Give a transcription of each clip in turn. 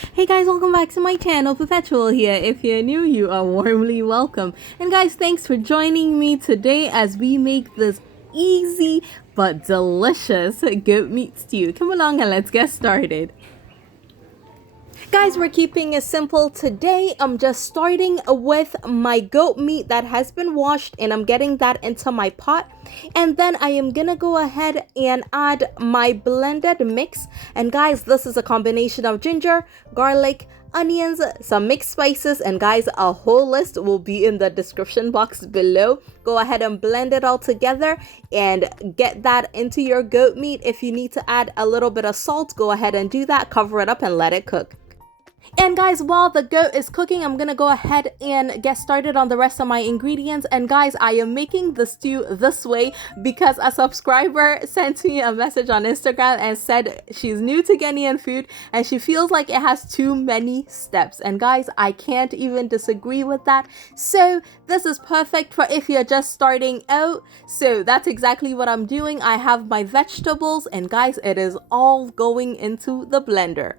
Hey guys, welcome back to my channel. Perpetual here. If you're new, you are warmly welcome. And guys, thanks for joining me today as we make this easy but delicious goat meat stew. Come along and let's get started. Guys, we're keeping it simple today. I'm just starting with my goat meat that has been washed and I'm getting that into my pot. And then I am gonna go ahead and add my blended mix. And guys, this is a combination of ginger, garlic, onions, some mixed spices, and guys, a whole list will be in the description box below. Go ahead and blend it all together and get that into your goat meat. If you need to add a little bit of salt, go ahead and do that. Cover it up and let it cook. And guys, while the goat is cooking, I'm gonna go ahead and get started on the rest of my ingredients. And guys, I am making the stew this way because a subscriber sent me a message on Instagram and said she's new to Ghanaian food and she feels like it has too many steps. And guys, I can't even disagree with that. So this is perfect for if you're just starting out. So that's exactly what I'm doing. I have my vegetables and guys, it is all going into the blender.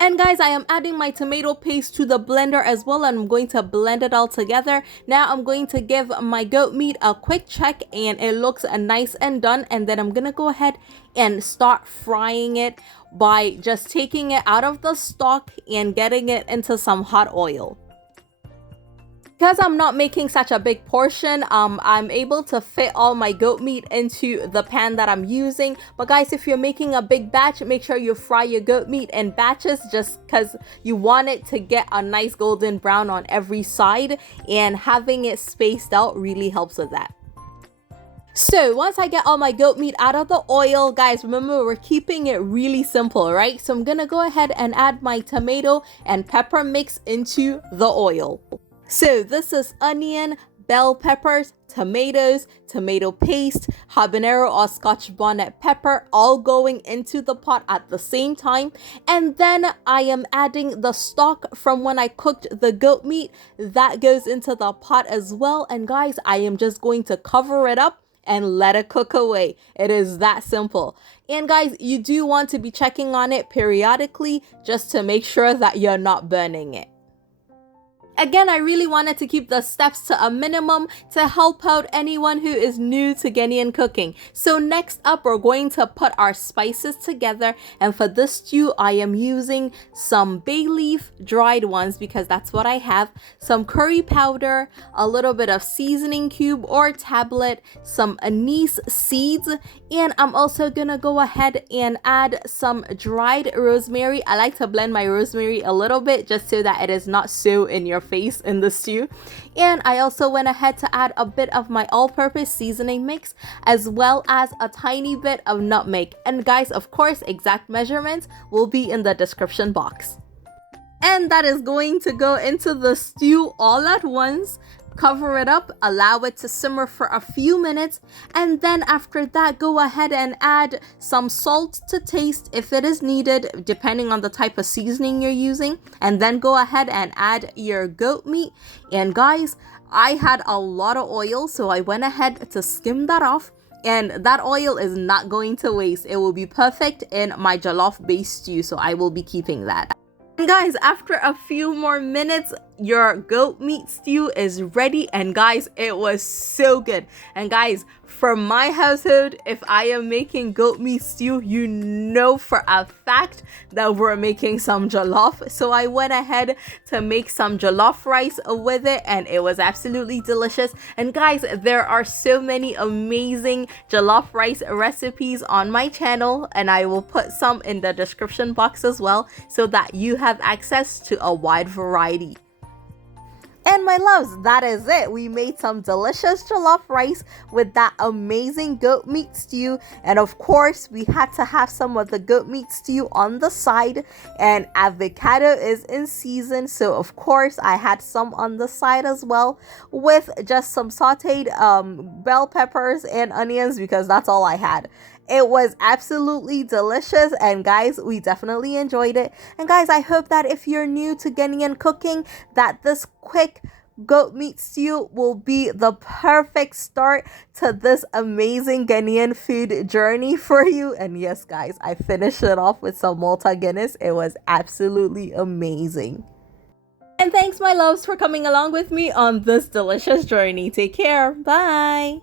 And guys, I am adding my tomato paste to the blender as well, and I'm going to blend it all together. Now I'm going to give my goat meat a quick check and it looks nice and done. And then I'm gonna go ahead and start frying it by just taking it out of the stock and getting it into some hot oil. Because I'm not making such a big portion, I'm able to fit all my goat meat into the pan that I'm using. But guys, if you're making a big batch, make sure you fry your goat meat in batches just because you want it to get a nice golden brown on every side, and having it spaced out really helps with that. So once I get all my goat meat out of the oil, guys, remember we're keeping it really simple, right? So I'm gonna go ahead and add my tomato and pepper mix into the oil. So this is onion, bell peppers, tomatoes, tomato paste, habanero or Scotch bonnet pepper, all going into the pot at the same time. And then I am adding the stock from when I cooked the goat meat. That goes into the pot as well. And guys, I am just going to cover it up and let it cook away. It is that simple. And guys, you do want to be checking on it periodically just to make sure that you're not burning it. Again, I really wanted to keep the steps to a minimum to help out anyone who is new to Ghanaian cooking. So next up, we're going to put our spices together. And for this stew, I am using some bay leaf, dried ones, because that's what I have, some curry powder, a little bit of seasoning cube or tablet, some anise seeds, and I'm also gonna go ahead and add some dried rosemary. I like to blend my rosemary a little bit just so that it is not so in your face in the stew. And I also went ahead to add a bit of my all-purpose seasoning mix as well as a tiny bit of nutmeg. And guys, of course, exact measurements will be in the description box. And that is going to go into the stew all at once. Cover it up, allow it to simmer for a few minutes, and then after that, go ahead and add some salt to taste if it is needed, depending on the type of seasoning you're using. And then go ahead and add your goat meat. And guys, I had a lot of oil, so I went ahead to skim that off. And that oil is not going to waste. It will be perfect in my jollof based stew, so I will be keeping that. And guys, after a few more minutes, your goat meat stew is ready. And guys, it was so good. And guys, for my household, if I am making goat meat stew, you know for a fact that we're making some jollof. So I went ahead to make some jollof rice with it, and it was absolutely delicious. And guys, there are so many amazing jollof rice recipes on my channel, and I will put some in the description box as well so that you have access to a wide variety. And my loves, that is it. We made some delicious jollof rice with that amazing goat meat stew. And of course, we had to have some of the goat meat stew on the side. And avocado is in season, so of course, I had some on the side as well with just some sauteed bell peppers and onions because that's all I had. It was absolutely delicious, and guys, we definitely enjoyed it. And guys, I hope that if you're new to Ghanaian cooking, that this quick goat meat stew will be the perfect start to this amazing Ghanaian food journey for you. And yes, guys, I finished it off with some Malta Guinness. It was absolutely amazing. And thanks, my loves, for coming along with me on this delicious journey. Take care. Bye.